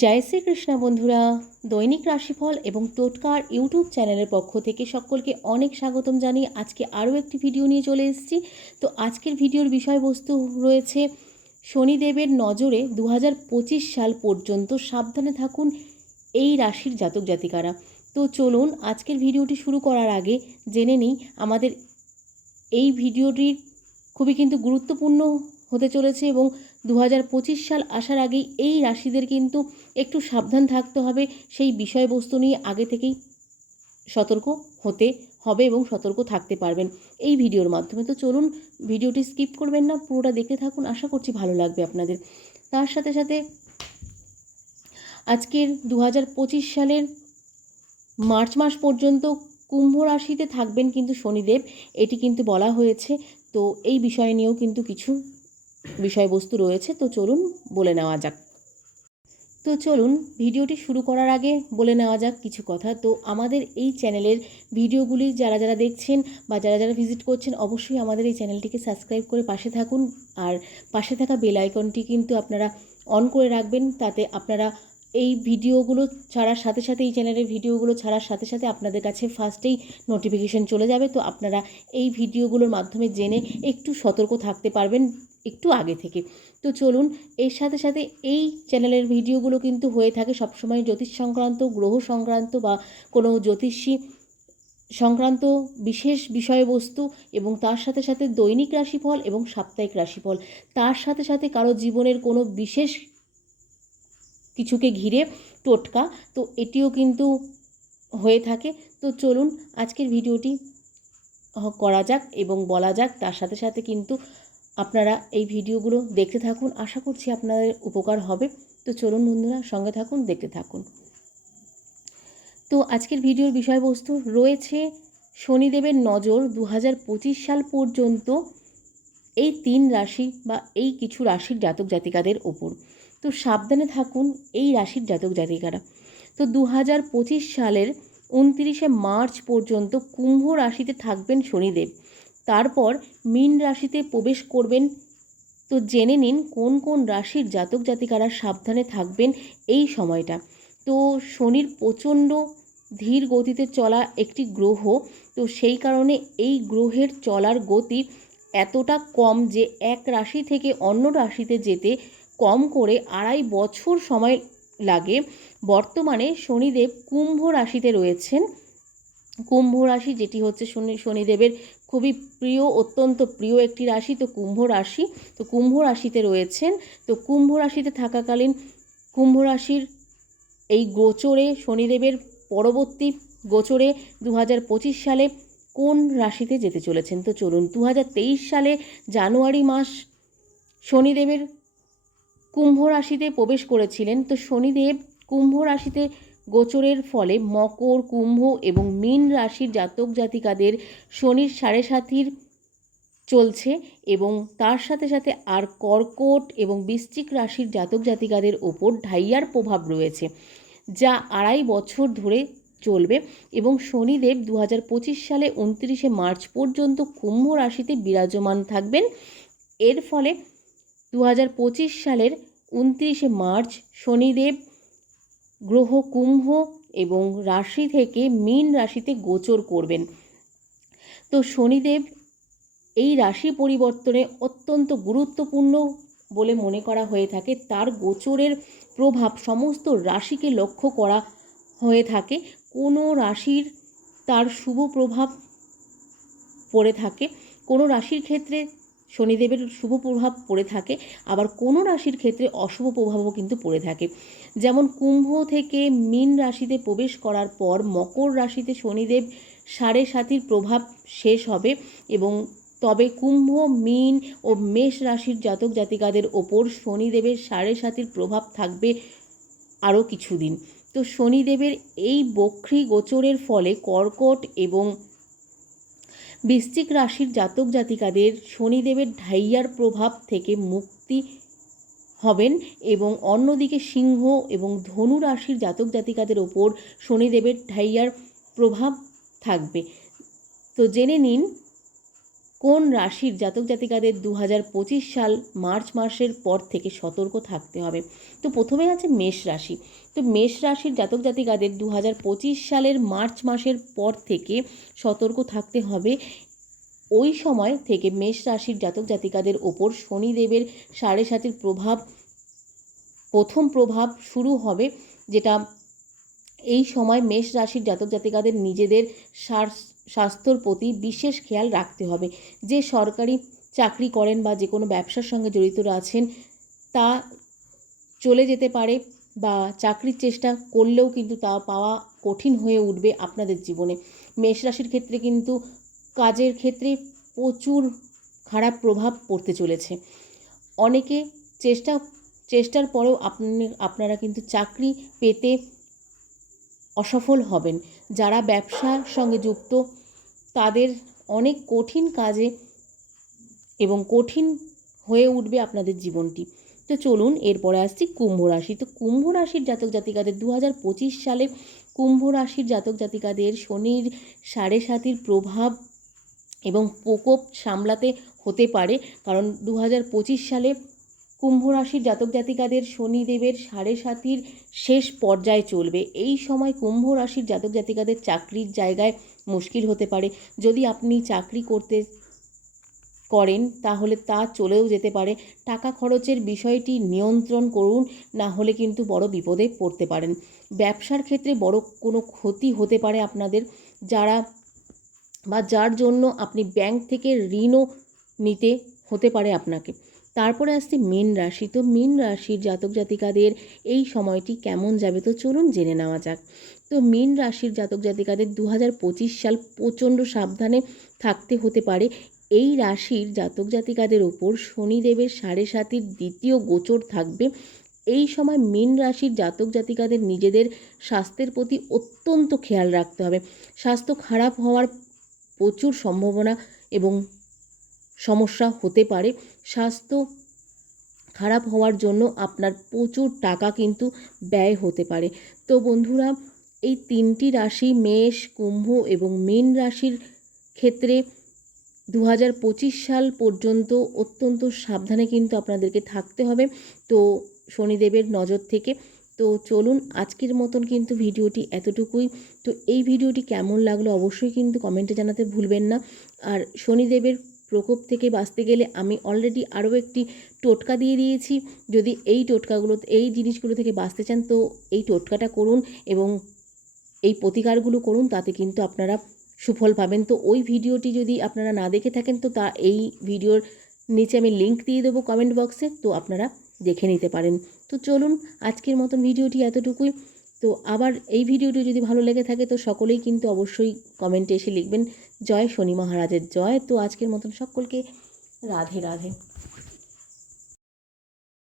জয় শ্রীকৃষ্ণ বন্ধুরা, দৈনিক রাশিফল এবং টোটকার ইউটিউব চ্যানেলের পক্ষ থেকে সকলকে অনেক স্বাগতম জানিয়ে আজকে আরও একটি ভিডিও নিয়ে চলে এসেছি। তো আজকের ভিডিওর বিষয়বস্তু রয়েছে শনিদেবের নজরে 2025 সাল পর্যন্ত সাবধানে থাকুন এই রাশির জাতক জাতিকারা। তো চলুন আজকের ভিডিওটি শুরু করার আগে জেনে নিই আমাদের এই ভিডিওটির খুবই কিন্তু গুরুত্বপূর্ণ হতে চলেছে এবং 2025 সাল আসার আগেই এই রাশিদের কিন্তু একটু সাবধান থাকতে হবে। সেই বিষয়বস্তু নিয়ে আগে থেকেই সতর্ক হতে হবে এবং সতর্ক থাকতে পারবেন এই ভিডিওর মাধ্যমে। তো চলুন ভিডিওটি স্কিপ করবেন না, পুরোটা দেখতে থাকুন, আশা করছি ভালো লাগবে আপনাদের। তার সাথে সাথে আজকের 2025 সালের মার্চ মাস পর্যন্ত কুম্ভ রাশিতে থাকবেন কিন্তু শনিদেব, এটি কিন্তু বলা হয়েছে। তো এই বিষয় নিয়েও কিন্তু কিছু বিষয়বস্তু রয়েছে, তো চলুন বলে নেওয়া যাক। তো চলুন ভিডিওটি শুরু করার আগে বলে নেওয়া যাক কিছু কথা। তো আমাদের এই চ্যানেলের ভিডিওগুলি যারা যারা দেখছেন বা যারা যারা ভিজিট করছেন, অবশ্যই আমাদের এই চ্যানেলটিকে সাবস্ক্রাইব করে পাশে থাকুন। আর পাশে থাকা বেল আইকনটি কিন্তু আপনারা অন করে রাখবেন, তাতে আপনারা এই ভিডিওগুলো ছাড়ার সাথে সাথে, এই চ্যানেলের ভিডিওগুলো ছাড়ার সাথে সাথে আপনাদের কাছে ফার্স্টেই নোটিফিকেশন চলে যাবে। তো আপনারা এই ভিডিওগুলোর মাধ্যমে জেনে একটু সতর্ক থাকতে পারবেন একটু আগে থেকে। তো চলুন, এর সাথে সাথে এই চ্যানেলের ভিডিওগুলো কিন্তু হয়ে থাকে সবসময় জ্যোতিষ সংক্রান্ত, গ্রহ সংক্রান্ত বা কোনো জ্যোতিষী সংক্রান্ত বিশেষ বিষয়বস্তু, এবং তার সাথে সাথে দৈনিক রাশিফল এবং সাপ্তাহিক রাশিফল, তার সাথে সাথে কারো জীবনের কোনো বিশেষ কিছুকে ঘিরে টোটকা, তো এটিও কিন্তু হয়ে থাকে। তো চলুন আজকের ভিডিওটি করা যাক এবং বলা যাক। তার সাথে সাথে কিন্তু আপনারা এই ভিডিওগুলো দেখতে থাকুন, আশা করছি আপনাদের উপকার হবে। তো চলুন বন্ধুরা, সঙ্গে থাকুন, দেখতে থাকুন। তো আজকের ভিডিওর বিষয়বস্তু রয়েছে শনিদেবের নজর 2025 সাল পর্যন্ত এই 3 রাশি বা এই কিছু রাশির জাতক জাতিকাদের ওপর। তো সাবধানে থাকুন এই রাশির জাতক জাতিকারা। তো 2025 সালের 29শে মার্চ পর্যন্ত কুম্ভ রাশিতে থাকবেন শনিদেব, তারপর মীন রাশিতে প্রবেশ করবেন। তো জেনে নিন কোন কোন রাশির জাতক জাতিকারা সাবধানে থাকবেন এই সময়টা। তো শনির প্রচণ্ড ধীর গতিতে চলা একটি গ্রহ, তো সেই কারণে এই গ্রহের চলার গতি এতটা কম যে এক রাশি থেকে অন্য রাশিতে যেতে কম করে 2.5 বছর সময় লাগে। বর্তমানে শনিদেব কুম্ভ রাশিতে রয়েছেন। কুম্ভ রাশি যেটি হচ্ছে শনিদেবের খুবই প্রিয়, অত্যন্ত প্রিয় একটি রাশি, তো কুম্ভ রাশি। তো কুম্ভ রাশিতে রয়েছেন। তো কুম্ভ রাশিতে থাকাকালীন কুম্ভ রাশির এই গোচরে, শনিদেবের পরবর্তী গোচরে 2025 সালে কোন রাশিতে যেতে চলেছেন। তো চলুন, 2023 সালে জানুয়ারি মাস শনিদেবের কুম্ভ রাশিতে প্রবেশ করেছিলেন। তো শনিদেব কুম্ভ রাশিতে গোচরের ফলে মকর, কুম্ভ এবং মীন রাশির জাতক জাতিকাদের শনির 7.5 চলছে, এবং তার সাথে সাথে আর কর্কট এবং বৃশ্চিক রাশির জাতক জাতিকাদের ওপর ঢাইয়ার প্রভাব রয়েছে, যা 2.5 বছর ধরে চলবে। এবং শনিদেব 2025 সালে 29শে মার্চ পর্যন্ত কুম্ভ রাশিতে বিরাজমান থাকবেন। এর ফলে 2025 সালের 29শে মার্চ শনিদেব গ্রহ কুম্ভ এবং রাশি থেকে মীন রাশিতে গোচর করবেন। তো শনিদেব এই রাশি পরিবর্তনে অত্যন্ত গুরুত্বপূর্ণ বলে মনে করা হয়ে থাকে। তার গোচরের প্রভাব সমস্ত রাশিকে লক্ষ্য করা হয়ে থাকে। কোনো রাশির তার শুভ প্রভাব পড়ে থাকে, কোনো রাশির ক্ষেত্রে শনিদেবের শুভ প্রভাব পড়ে থাকে, আবার কোনো রাশির ক্ষেত্রে অশুভ প্রভাবও কিন্তু পড়ে থাকে। যেমন কুম্ভ থেকে মীন রাশিতে প্রবেশ করার পর মকর রাশিতে শনিদেব 7.5 প্রভাব শেষ হবে, এবং তবে কুম্ভ, মীন ও মেষ রাশির জাতক জাতিকাদের ওপর শনিদেবের 7.5 প্রভাব থাকবে আরও কিছুদিন। তো শনিদেবের এই বক্রী গোচরের ফলে কর্কট এবং বৃশ্চিক রাশির জাতক জাতিকাদের শনিদেবের ঢাইয়ার প্রভাব থেকে মুক্তি হবেন, এবং অন্যদিকে সিংহ এবং ধনু রাশির জাতক জাতিকাদের ওপর শনিদেবের ঢাইয়ার প্রভাব থাকবে। তো জেনে নিন কোন রাশির জাতক জাতিকাদের 2025 সাল মার্চ মাসের পর থেকে সতর্ক থাকতে হবে? তো প্রথমে আছে মেষ রাশি। তো মেষ রাশির জাতক জাতিকাদের 2025 সালের মার্চ মাসের পর থেকে সতর্ক থাকতে হবে। ওই সময় থেকে মেষ রাশির জাতক জাতিকাদের ওপর শনিদেবের 7.5 প্রথম প্রভাব শুরু হবে, যেটা এই সময় মেষ রাশির জাতক জাতিকাদের নিজেদের স্বাস্থ্যর প্রতি বিশেষ খেয়াল রাখতে হবে। যে সরকারি চাকরি করেন বা যে কোনো ব্যবসার সঙ্গে জড়িত আছেন তা চলে যেতে পারে, বা চাকরির চেষ্টা করলেও কিন্তু তা পাওয়া কঠিন হয়ে উঠবে আপনাদের জীবনে। মেষ রাশির ক্ষেত্রে কিন্তু কাজের ক্ষেত্রে প্রচুর খারাপ প্রভাব পড়তে চলেছে। অনেকে চেষ্টার পরেও আপনারা কিন্তু চাকরি পেতে অসফল হবেন। যারা ব্যবসার সঙ্গে যুক্ত তাদের অনেক কঠিন কাজে এবং কঠিন হয়ে উঠবে আপনাদের জীবনটি। তো চলুন এরপরে আসছি কুম্ভ রাশি। তো কুম্ভ রাশির জাতক জাতিকাদের 2025 সালে কুম্ভ রাশির জাতক জাতিকাদের শনির 7.5 প্রভাব এবং প্রকোপ সামলাতে হতে পারে, কারণ 2025 সালে কুম্ভ রাশির জাতক জাতিকাদের শনিদেবের 7.5 শেষ পর্যায়ে চলবে। এই সময় কুম্ভ রাশির জাতক জাতিকাদের চাকরির জায়গায় মুশকিল হতে পারে। যদি আপনি চাকরি করেন তাহলে তা চলেও যেতে পারে। টাকা খরচের বিষয়টি নিয়ন্ত্রণ করুন, না হলে কিন্তু বড় বিপদে পড়তে পারেন। ব্যবসার ক্ষেত্রে বড় কোনো ক্ষতি হতে পারে আপনাদের, যার জন্য আপনি ব্যাংক থেকে ঋণও নিতে হতে পারে আপনাকে। তারপরে আসছে মীন রাশি। তো মীন রাশির জাতক জাতিকাদের এই সময়টি কেমন যাবে? তো চলুন জেনে নেওয়া যাক। তো মীন রাশির জাতক জাতিকাদের 2025 সাল প্রচণ্ড সাবধানে থাকতে হতে পারে। এই রাশির জাতক জাতিকাদের ওপর শনিদেবের 7.5 দ্বিতীয় গোচর থাকবে। এই সময় মীন রাশির জাতক জাতিকাদের নিজেদের স্বাস্থ্যের প্রতি অত্যন্ত খেয়াল রাখতে হবে। স্বাস্থ্য খারাপ হওয়ার প্রচুর সম্ভাবনা এবং সমস্যা হতে পারে। স্বাস্থ্য খারাপ হওয়ার জন্য আপনার প্রচুর টাকা কিন্তু ব্যয় হতে পারে। তো বন্ধুরা, এই 3টি রাশি মেষ, কুম্ভ এবং মীন রাশির ক্ষেত্রে 2025 সাল পর্যন্ত অত্যন্ত সাবধানে কিন্তু আপনাদেরকে থাকতে হবে, তো শনিদেবের নজর থেকে। তো চলুন আজকের মতন কিন্তু ভিডিওটি এতটুকুই। তো এই ভিডিওটি কেমন লাগলো অবশ্যই কিন্তু কমেন্টে জানাতে ভুলবেন না। আর শনিদেবের প্রকোপ থেকে বাঁচতে গেলে আমি অলরেডি আরও একটি টোটকা দিয়ে দিয়েছি। যদি এই জিনিসগুলো থেকে বাঁচতে চান তো এই টোটকাটা করুন এবং এই প্রতিকারগুলো করুন, তাতে কিন্তু আপনারা সুফল পাবেন। তো ওই ভিডিওটি যদি আপনারা না দেখে থাকেন তো এই ভিডিওর নিচে আমি লিংক দিয়ে দেবো কমেন্ট বক্সে, তো আপনারা দেখে নিতে পারেন। তো চলুন আজকের মতন ভিডিওটি এতটুকুই। তো আবার এই ভিডিওটি যদি ভালো লেগে থাকে তো সকলেই কিন্তু অবশ্যই কমেন্টে এসে লিখবেন জয় শনি মহারাজের জয়। তো আজকের মতন সকলকে রাধে রাধে।